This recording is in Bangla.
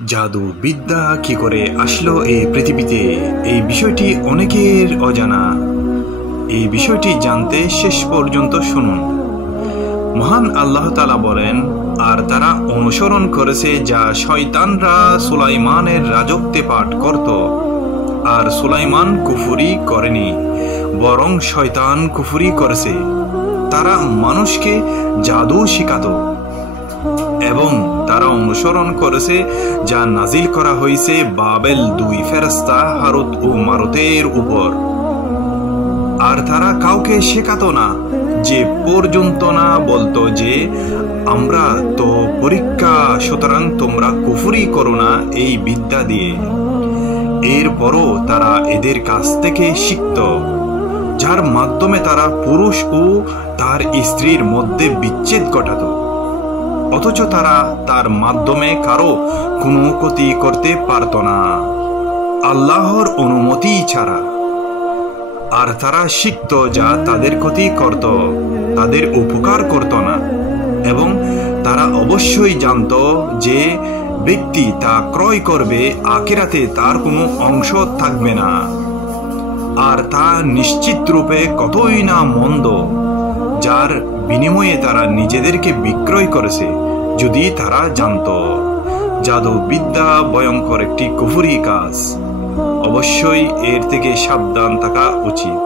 জাদু বিদ্যা কি করে আসলো এই পৃথিবীতে, এই বিষয়টি অনেকের অজানা। এই বিষয়টি জানতে শেষ পর্যন্ত শুনুন। মহান আল্লাহ তাআলা বলেন, আর তারা অনুসরণ করেছে যা শয়তানরা সুলাইমানের রাজত্বে পাঠ করত, আর সুলাইমান কুফরি করেনি, বরং শয়তান কুফরি করেছে। তারা মানুষকে জাদু শিখাতো এবং তারা অনুসরণ করেছে যা নাজিল করা হয়েছে বাবেল দুই ফেরেশতা হারুত ও মারুতের উপর। আর তারা কাউকে শেখাতো না যে পর্যন্ত না বলতো যে আমরা তো পরীক্ষা, সুতরাং তোমরা কুফরি করো না এই বিদ্যা দিয়ে। এরপরও তারা এদের কাছ থেকে শিখত, যার মাধ্যমে তারা পুরুষ ও তার স্ত্রীর মধ্যে বিচ্ছেদ ঘটাতো, অথচ তারা তার মাধ্যমে কারো কোনো ক্ষতি করতে পারত না আল্লাহর অনুমতি ছাড়া। আর তারা শিখত যা তাদের ক্ষতি করত, তাদের উপকার করত না, এবং তারা অবশ্যই জানত যে ব্যক্তি তা ক্রয় করবে আখিরাতে তার কোনো অংশ থাকবে না। আর তা নিশ্চিত রূপে কতই না মন্দ, যার বিনিময়ে তারা নিজেদেরকে বিক্রয় করেছে। যদি তারা জানত জাদু বিদ্যা ভয়ঙ্কর একটি কুফরি কাজ, অবশ্যই এর থেকে সাবধান থাকা উচিত।